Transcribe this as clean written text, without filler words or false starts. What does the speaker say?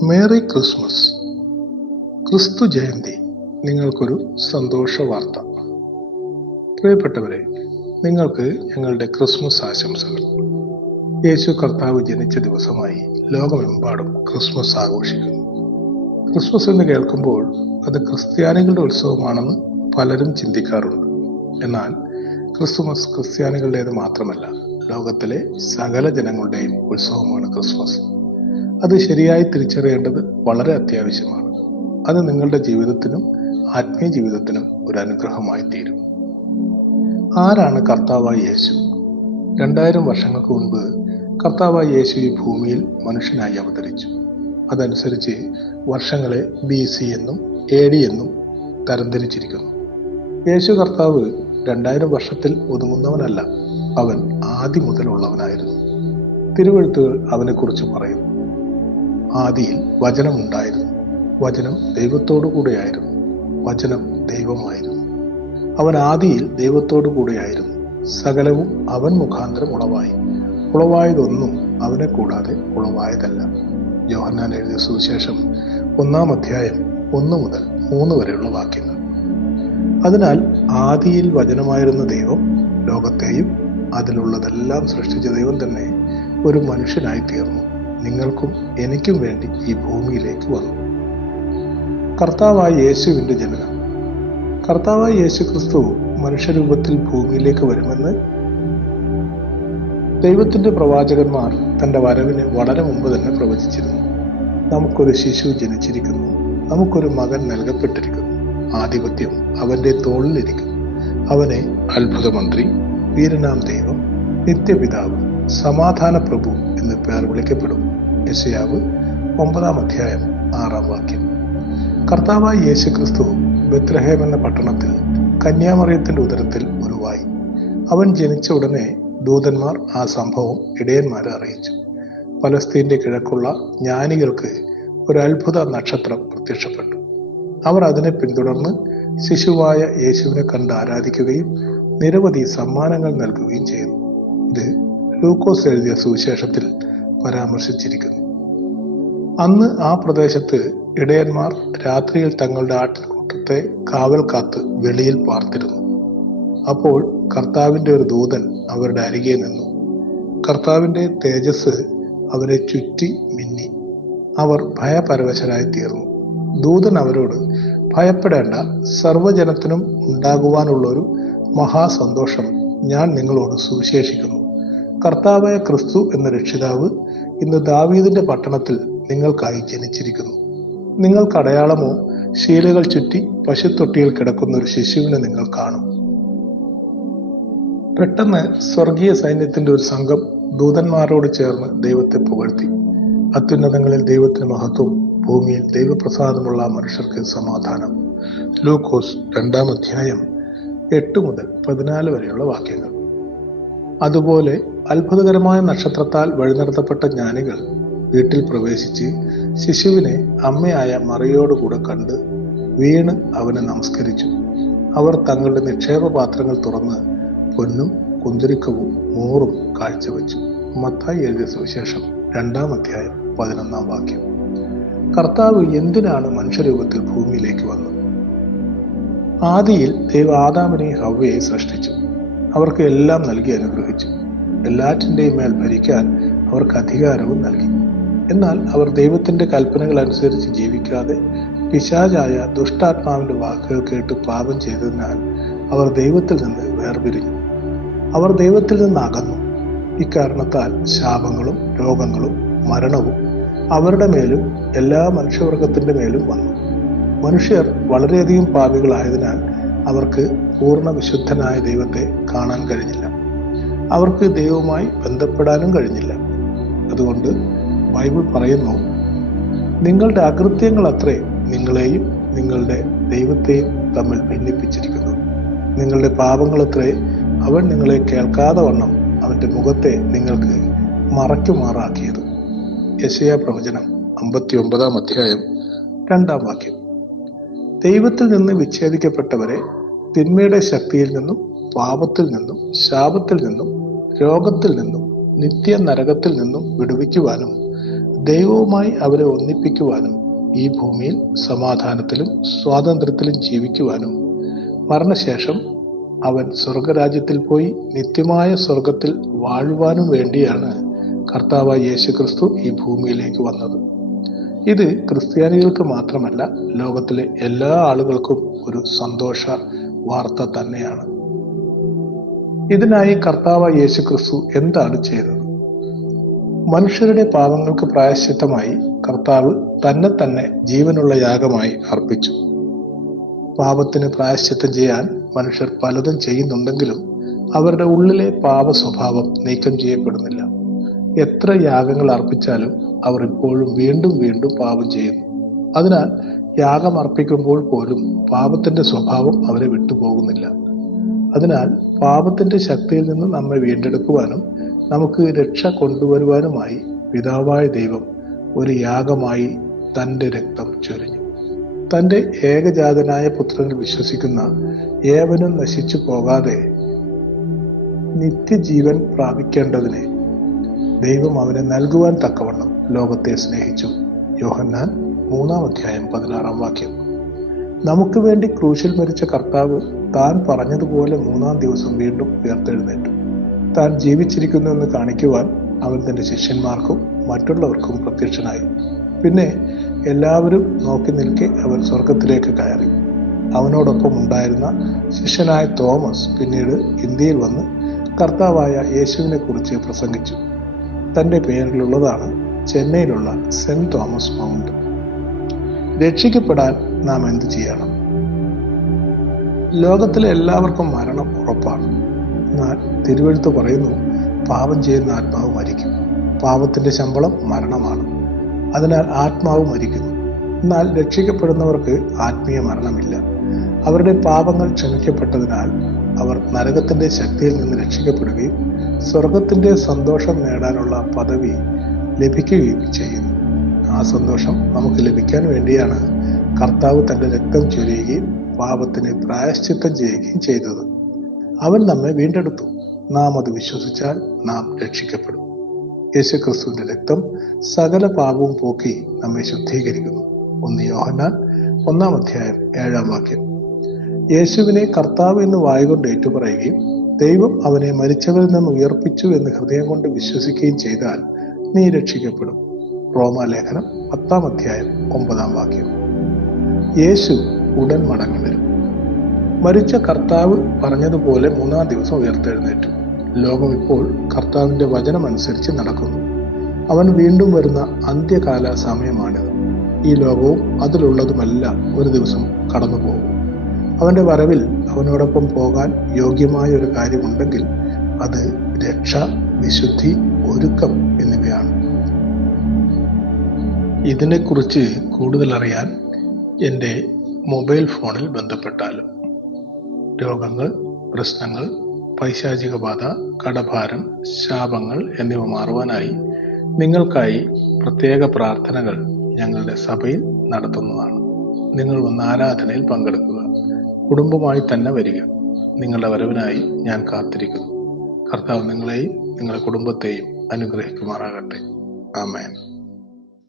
Merry Christmas. ക്രിസ്തു ജയന്തി നിങ്ങൾക്കൊരു സന്തോഷ വാർത്ത. പ്രിയപ്പെട്ടവരെ, നിങ്ങൾക്ക് ഞങ്ങളുടെ ക്രിസ്മസ് ആശംസകൾ. യേശു കർത്താവ് ജനിച്ച ദിവസമായി ലോകമെമ്പാടും ക്രിസ്മസ് ആഘോഷിക്കുന്നു. ക്രിസ്മസ് എന്ന് കേൾക്കുമ്പോൾ അത് ക്രിസ്ത്യാനികളുടെ ഉത്സവമാണെന്ന് പലരും ചിന്തിക്കാറുണ്ട്. എന്നാൽ ക്രിസ്മസ് ക്രിസ്ത്യാനികളുടേത് മാത്രമല്ല, ലോകത്തിലെ സകല ജനങ്ങളുടെയും ഉത്സവമാണ് ക്രിസ്മസ്. അത് ശരിയായി തിരിച്ചറിയേണ്ടത് വളരെ അത്യാവശ്യമാണ്. അത് നിങ്ങളുടെ ജീവിതത്തിനും ആത്മീയ ജീവിതത്തിനും ഒരു അനുഗ്രഹമായി തീരും. ആരാണ് കർത്താവായ യേശു? 2000 വർഷങ്ങൾക്ക് മുൻപ് കർത്താവായ യേശു ഈ ഭൂമിയിൽ മനുഷ്യനായി അവതരിച്ചു. അതനുസരിച്ച് വർഷങ്ങളെ BC എന്നും AD എന്നും തരംതിരിച്ചിരിക്കുന്നു. യേശു കർത്താവ് 2000 വർഷത്തിൽ ഒതുങ്ങുന്നവനല്ല, അവൻ ആദി മുതലുള്ളവനായിരുന്നു. തിരുവെഴുത്തുകൾ അവനെക്കുറിച്ച് പറയുന്നു: ആദിയിൽ വചനമുണ്ടായിരുന്നു, വചനം ദൈവത്തോടു കൂടെയായിരുന്നു, വചനം ദൈവമായിരുന്നു. അവൻ ആദിയിൽ ദൈവത്തോടു കൂടെയായിരുന്നു. സകലവും അവൻ മുഖാന്തരം ഉളവായി, ഉളവായതൊന്നും അവനെ കൂടാതെ ഉളവായതല്ല. യോഹന്നാൻ എഴുതിയ സുവിശേഷം 1-ാം അധ്യായം 1 മുതൽ 3 വരെയുള്ള വാക്യങ്ങൾ. അതിനാൽ ആദിയിൽ വചനമായിരുന്ന ദൈവം ലോകത്തെയും അതിലുള്ളതെല്ലാം സൃഷ്ടിച്ച ദൈവം തന്നെ ഒരു മനുഷ്യനായി തീർന്നു. നിങ്ങൾക്കും എനിക്കും വേണ്ടി ഈ ഭൂമിയിലേക്ക് വന്നു. കർത്താവായ യേശുവിന്റെ ജനനം. കർത്താവായ യേശു ക്രിസ്തു മനുഷ്യരൂപത്തിൽ ഭൂമിയിലേക്ക് വരുമെന്ന് ദൈവത്തിന്റെ പ്രവാചകന്മാർ തന്റെ വരവിന് വളരെ മുമ്പ് തന്നെ പ്രവചിച്ചിരുന്നു. നമുക്കൊരു ശിശു ജനിച്ചിരിക്കുന്നു, നമുക്കൊരു മകൻ നൽകപ്പെട്ടിരിക്കുന്നു, ആധിപത്യം അവന്റെ തോളിലിരിക്കും. അവനെ അത്ഭുതമന്ത്രി, വീരനാം ദൈവം, നിത്യപിതാവ്, സമാധാന പ്രഭു എന്ന് പേർ വിളിക്കപ്പെടും. യെശയ്യാവ് 9-ാം അധ്യായം 6-ാം വാക്യം. കർത്താവായ യേശു ക്രിസ്തു ബെത്ലഹേം എന്ന പട്ടണത്തിൽ കന്യാമറിയത്തിന്റെ ഉദരത്തിൽ ഉരുവായി. അവൻ ജനിച്ച ഉടനെ ദൂതന്മാർ ആ സംഭവം ഇടയന്മാരെ അറിയിച്ചു. പലസ്തീന്റെ കിഴക്കുള്ള ജ്ഞാനികൾക്ക് ഒരു അത്ഭുത നക്ഷത്രം പ്രത്യക്ഷപ്പെട്ടു. അവർ അതിനെ പിന്തുടർന്ന് ശിശുവായ യേശുവിനെ കണ്ട് ആരാധിക്കുകയും നിരവധി സമ്മാനങ്ങൾ നൽകുകയും ചെയ്തു. ഇത് ലൂക്കോസ് എഴുതിയ സുവിശേഷത്തിൽ പരാമർശിച്ചിരിക്കുന്നു. അന്ന് ആ പ്രദേശത്ത് ഇടയന്മാർ രാത്രിയിൽ തങ്ങളുടെ ആട്ടിൻകൂട്ടത്തെ കാവൽ കാത്ത് വെളിയിൽ പാർത്തിരുന്നു. അപ്പോൾ കർത്താവിന്റെ ഒരു ദൂതൻ അവരുടെ അരികെ നിന്നു. കർത്താവിന്റെ തേജസ് അവരെ ചുറ്റി മിന്നി. അവർ ഭയപരവശരായി തീർന്നു. ദൂതൻ അവരോട്, ഭയപ്പെടേണ്ട, സർവ്വജനത്തിനും ഉണ്ടാകുവാനുള്ളൊരു മഹാസന്തോഷം ഞാൻ നിങ്ങളോട് സുവിശേഷിക്കുന്നു. കർത്താവായ ക്രിസ്തു എന്ന രക്ഷിതാവ് ഇന്ന് ദാവീദിന്റെ പട്ടണത്തിൽ നിങ്ങൾക്കായി ജനിച്ചിരിക്കുന്നു. നിങ്ങൾക്ക് അടയാളമോ, ശീലകൾ ചുറ്റി പശുത്തൊട്ടിയിൽ കിടക്കുന്ന ഒരു ശിശുവിനെ നിങ്ങൾ കാണും. പെട്ടെന്ന് സ്വർഗീയ സൈന്യത്തിന്റെ ഒരു സംഘം ദൂതന്മാരോട് ചേർന്ന് ദൈവത്തെ പുകഴ്ത്തി. അത്യുന്നതങ്ങളിൽ ദൈവത്തിന് മഹത്വം, ഭൂമിയിൽ ദൈവപ്രസാദമുള്ള മനുഷ്യർക്ക് സമാധാനം. ലൂക്കോസ് 2-ാം അധ്യായം 8 മുതൽ 14 വരെയുള്ള വാക്യങ്ങൾ. അതുപോലെ അത്ഭുതകരമായ നക്ഷത്രത്താൽ വഴിനടത്തപ്പെട്ട ജ്ഞാനികൾ വീട്ടിൽ പ്രവേശിച്ച് ശിശുവിനെ അമ്മയായ മറിയോടുകൂടെ കണ്ട് വീണ് അവനെ നമസ്കരിച്ചു. അവർ തങ്ങളുടെ നിക്ഷേപ പാത്രങ്ങൾ തുറന്ന് പൊന്നും കുന്തിരിക്കവും മൂറും കാഴ്ചവെച്ചു. മത്തായി എഴുതിയ സുവിശേഷം 2-ാം അധ്യായം 11-ാം വാക്യം. കർത്താവ് എന്തിനാണ് മനുഷ്യരൂപത്തിൽ ഭൂമിയിലേക്ക് വന്നത്? ആദിയിൽ ദൈവം ആദാമിനെയും ഹവ്വയെയും സൃഷ്ടിച്ചു. അവർക്ക് എല്ലാം നൽകി അനുഗ്രഹിച്ചു. എല്ലാറ്റിൻ്റെയും മേൽ ഭരിക്കാൻ അവർക്ക് അധികാരവും നൽകി. എന്നാൽ അവർ ദൈവത്തിന്റെ കൽപ്പനകൾ അനുസരിച്ച് ജീവിക്കാതെ പിശാചായ ദുഷ്ടാത്മാവിന്റെ വാക്കുകൾ കേട്ട് പാപം ചെയ്തതിനാൽ അവർ ദൈവത്തിൽ നിന്ന് വേർപിരിഞ്ഞു. അവർ ദൈവത്തിൽ നിന്ന് അകന്നു. ഇക്കാരണത്താൽ ശാപങ്ങളും രോഗങ്ങളും മരണവും അവരുടെ മേലും എല്ലാ മനുഷ്യവർഗത്തിന്റെ മേലും വന്നു. മനുഷ്യർ വളരെയധികം പാപികളായതിനാൽ അവർക്ക് പൂർണ്ണ വിശുദ്ധനായ ദൈവത്തെ കാണാൻ കഴിഞ്ഞില്ല. അവർക്ക് ദൈവവുമായി ബന്ധപ്പെടാനും കഴിഞ്ഞില്ല. അതുകൊണ്ട് ബൈബിൾ പറയുന്നു, നിങ്ങളുടെ അകൃത്യങ്ങൾ അത്രേ നിങ്ങളെയും നിങ്ങളുടെ ദൈവത്തെയും തമ്മിൽ ഭിന്നിപ്പിച്ചിരിക്കുന്നു. നിങ്ങളുടെ പാപങ്ങളത്രേ അവൻ നിങ്ങളെ കേൾക്കാതെ വണ്ണം അവന്റെ മുഖത്തെ നിങ്ങൾക്ക് മറയ്ക്കുമാറാക്കിയത്. യെശയ്യാ പ്രവചനം 59-ാം അധ്യായം 2-ാം വാക്യം. ദൈവത്തിൽ നിന്ന് വിച്ഛേദിക്കപ്പെട്ടവരെ തിന്മയുടെ ശക്തിയിൽ നിന്നും പാപത്തിൽ നിന്നും ശാപത്തിൽ നിന്നും രോഗത്തിൽ നിന്നും നിത്യ നരകത്തിൽ നിന്നും വിടുവിക്കുവാനും ദൈവവുമായി അവരെ ഒന്നിപ്പിക്കുവാനും ഈ ഭൂമിയിൽ സമാധാനത്തിലും സ്വാതന്ത്ര്യത്തിലും ജീവിക്കുവാനും മരണശേഷം അവൻ സ്വർഗരാജ്യത്തിൽ പോയി നിത്യമായ സ്വർഗത്തിൽ വാഴുവാനും വേണ്ടിയാണ് കർത്താവായ യേശുക്രിസ്തു ഈ ഭൂമിയിലേക്ക് വന്നത്. ഇത് ക്രിസ്ത്യാനികൾക്ക് മാത്രമല്ല, ലോകത്തിലെ എല്ലാ ആളുകൾക്കും ഒരു സന്തോഷ വാർത്ത തന്നെയാണ്. ഇതിനായി കർത്താവായ യേശുക്രിസ്തു എന്താണ് ചെയ്തത്? മനുഷ്യരുടെ പാപങ്ങൾക്ക് പ്രായശ്ചിത്തമായി കർത്താവ് തന്നെ ജീവനുള്ള യാഗമായി അർപ്പിച്ചു. പാപത്തിന് പ്രായശ്ചിത്തം ചെയ്യാൻ മനുഷ്യർ പലതും ചെയ്യുന്നുണ്ടെങ്കിലും അവരുടെ ഉള്ളിലെ പാപ സ്വഭാവം നീക്കം ചെയ്യപ്പെടുന്നില്ല. എത്ര യാഗങ്ങൾ അർപ്പിച്ചാലും അവർ ഇപ്പോഴും വീണ്ടും വീണ്ടും പാപം ചെയ്യുന്നു. അതിനാൽ യാഗം അർപ്പിക്കുമ്പോൾ പോലും പാപത്തിന്റെ സ്വഭാവം അവരെ വിട്ടുപോകുന്നില്ല. അതിനാൽ പാപത്തിന്റെ ശക്തിയിൽ നിന്ന് നമ്മെ വീണ്ടെടുക്കുവാനും നമുക്ക് രക്ഷ കൊണ്ടുവരുവാനുമായി പിതാവായ ദൈവം ഒരു യാഗമായി തന്റെ രക്തം ചൊരിഞ്ഞു. തന്റെ ഏകജാതനായ പുത്രനിൽ വിശ്വസിക്കുന്ന ഏവനും നശിച്ചു പോകാതെ നിത്യജീവൻ പ്രാപിക്കേണ്ടതിന് ദൈവം അവനെ നൽകുവാൻ തക്കവണ്ണം ലോകത്തെ സ്നേഹിച്ചു. യോഹന്നാൻ 3:16. നമുക്ക് വേണ്ടി ക്രൂശിൽ മരിച്ച കർത്താവ് താൻ പറഞ്ഞതുപോലെ 3-ാം ദിവസം വീണ്ടും ഉയർത്തെഴുന്നേറ്റു. താൻ ജീവിച്ചിരിക്കുന്നു എന്ന് കാണിക്കുവാൻ അവൻ തന്റെ ശിഷ്യന്മാർക്കും മറ്റുള്ളവർക്കും പ്രത്യക്ഷനായി. പിന്നെ എല്ലാവരും നോക്കി നിൽക്കെ അവൻ സ്വർഗത്തിലേക്ക് കയറി. അവനോടൊപ്പം ഉണ്ടായിരുന്ന ശിഷ്യനായ തോമസ് പിന്നീട് ഇന്ത്യയിൽ വന്ന് കർത്താവായ യേശുവിനെ കുറിച്ച് പ്രസംഗിച്ചു. തന്റെ പേരിലുള്ളതാണ് ചെന്നൈയിലുള്ള സെന്റ് തോമസ് മൗണ്ട്. രക്ഷിക്കപ്പെടാൻ നാം എന്ത് ചെയ്യണം? ലോകത്തിലെ എല്ലാവർക്കും മരണം ഉറപ്പാണ്. എന്നാൽ തിരുവെഴുത്ത് പറയുന്നു, പാപം ചെയ്യുന്ന ആത്മാവ് മരിക്കും. പാപത്തിന്റെ ശമ്പളം മരണമാണ്. അതിനാൽ ആത്മാവ് മരിക്കുന്നു. എന്നാൽ രക്ഷിക്കപ്പെടുന്നവർക്ക് ആത്മീയ മരണമില്ല. അവരുടെ പാപങ്ങൾ ക്ഷമിക്കപ്പെട്ടതിനാൽ അവർ നരകത്തിന്റെ ശക്തിയിൽ നിന്ന് രക്ഷിക്കപ്പെടുകയും സ്വർഗത്തിന്റെ സന്തോഷം നേടാനുള്ള പദവി ലഭിക്കുകയും ചെയ്യുന്നു. ആ സന്തോഷം നമുക്ക് ലഭിക്കാൻ വേണ്ടിയാണ് കർത്താവ് തന്റെ രക്തം ചൊരിയുകയും പാപത്തിന് പ്രായശ്ചിത്തം ചെയ്യുകയും ചെയ്തത്. അവൻ നമ്മെ വീണ്ടെടുത്തു. നാം അത് വിശ്വസിച്ചാൽ നാം രക്ഷിക്കപ്പെടും. യേശുക്രിസ്തുവിന്റെ രക്തം സകല പാപവും പോക്കി നമ്മെ ശുദ്ധീകരിക്കുന്നു. 1 യോഹന്നാൻ 1:7. യേശുവിനെ കർത്താവ് എന്ന് വായ്കൊണ്ട് ഏറ്റുപറയുകയും ദൈവം അവനെ മരിച്ചവരിൽ നിന്ന് ഉയർപ്പിച്ചു എന്ന് ഹൃദയം കൊണ്ട് വിശ്വസിക്കുകയും ചെയ്താൽ നീ രക്ഷിക്കപ്പെടും. റോമാലേഖനം 10:9. യേശു ഉടൻ മടങ്ങി വരും. മരിച്ച കർത്താവ് പറഞ്ഞതുപോലെ 3-ാം ദിവസം ഉയർത്തെഴുന്നേറ്റു. ലോകം ഇപ്പോൾ കർത്താവിന്റെ വചനമനുസരിച്ച് നടക്കുന്നു. അവൻ വീണ്ടും വരുന്ന അന്ത്യകാല സമയമാണിത്. ഈ ലോകവും അതിലുള്ളതുമെല്ലാം ഒരു ദിവസം കടന്നു പോകും. അവന്റെ വരവിൽ അവനോടൊപ്പം പോകാൻ യോഗ്യമായ ഒരു കാര്യമുണ്ടെങ്കിൽ അത് രക്ഷ, വിശുദ്ധി, ഒരുക്കം എന്നിവയാണ്. ഇതിനെക്കുറിച്ച് കൂടുതൽ അറിയാൻ എൻ്റെ മൊബൈൽ ഫോണിൽ ബന്ധപ്പെട്ടാലും. രോഗങ്ങൾ, പ്രശ്നങ്ങൾ, പൈശാചിക ബാധ, കടഭാരം, ശാപങ്ങൾ എന്നിവ മാറുവാനായി നിങ്ങൾക്കായി പ്രത്യേക പ്രാർത്ഥനകൾ ഞങ്ങളുടെ സഭയിൽ നടത്തുന്നതാണ്. നിങ്ങൾ വന്ന് ആരാധനയിൽ പങ്കെടുക്കുക. കുടുംബമായി തന്നെ വരിക. നിങ്ങളുടെ വരവിനായി ഞാൻ കാത്തിരിക്കുന്നു. കർത്താവ് നിങ്ങളെയും നിങ്ങളുടെ കുടുംബത്തെയും അനുഗ്രഹിക്കുമാറാകട്ടെ. ആമേൻ.